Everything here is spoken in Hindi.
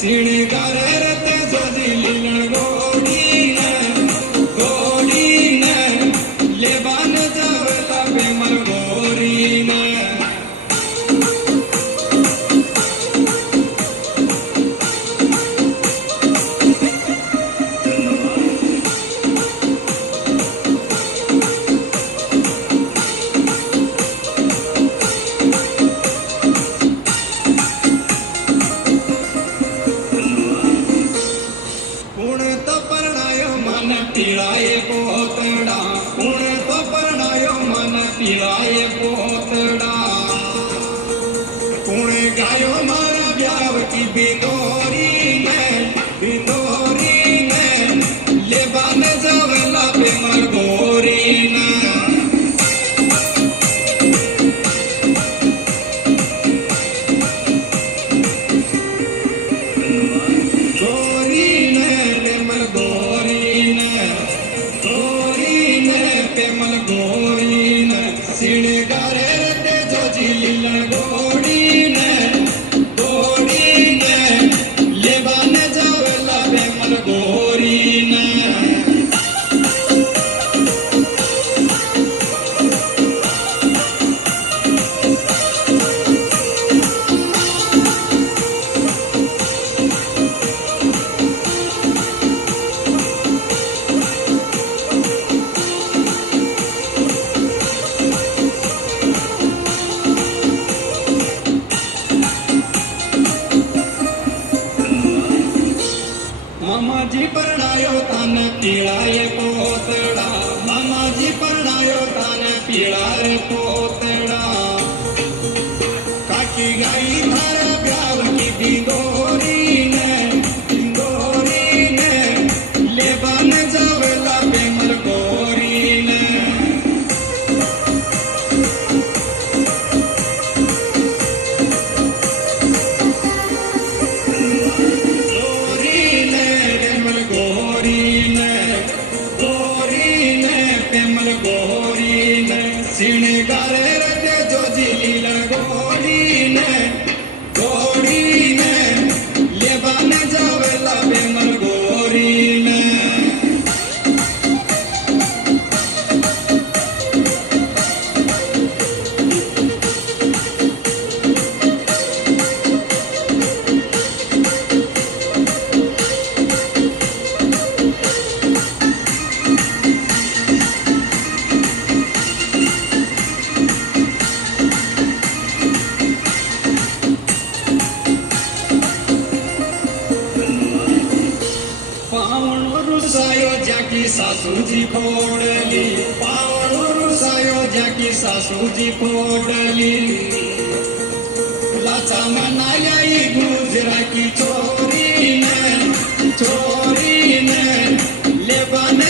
सिणगारे रते जोजी लीलन गोडीन लेबान जावला बेमल गोरीन पीड़ाए पोतड़ा कुण तो परणायो मन पीड़ाए पोतड़ा कुण गायो मारा ब्याव की बिंदोरी में लेबान जावला बेमल गोरी न पेमल गोरीन सिणगारे रते जोजी लीलन गोडीन लेबान जावला पेमल गोरीन मामाजी परणायो तान पीड़ाए पोतड़ा मामाजी परणायो तान पीड़ाए पोतड़ा काकी गाई थारा ब्याव की बिंदोरी ने लेबान जावला बेमल गोरी ने सिणगारे रते जोजी लीलन गोडीन लेबान जावला बेमल गोरीन रुसायो जाकी सासूजी फोडली पावण रुसायो जाकी सासूजी फोडली लाचा मनाई गुजरा की चोरी ने लेबान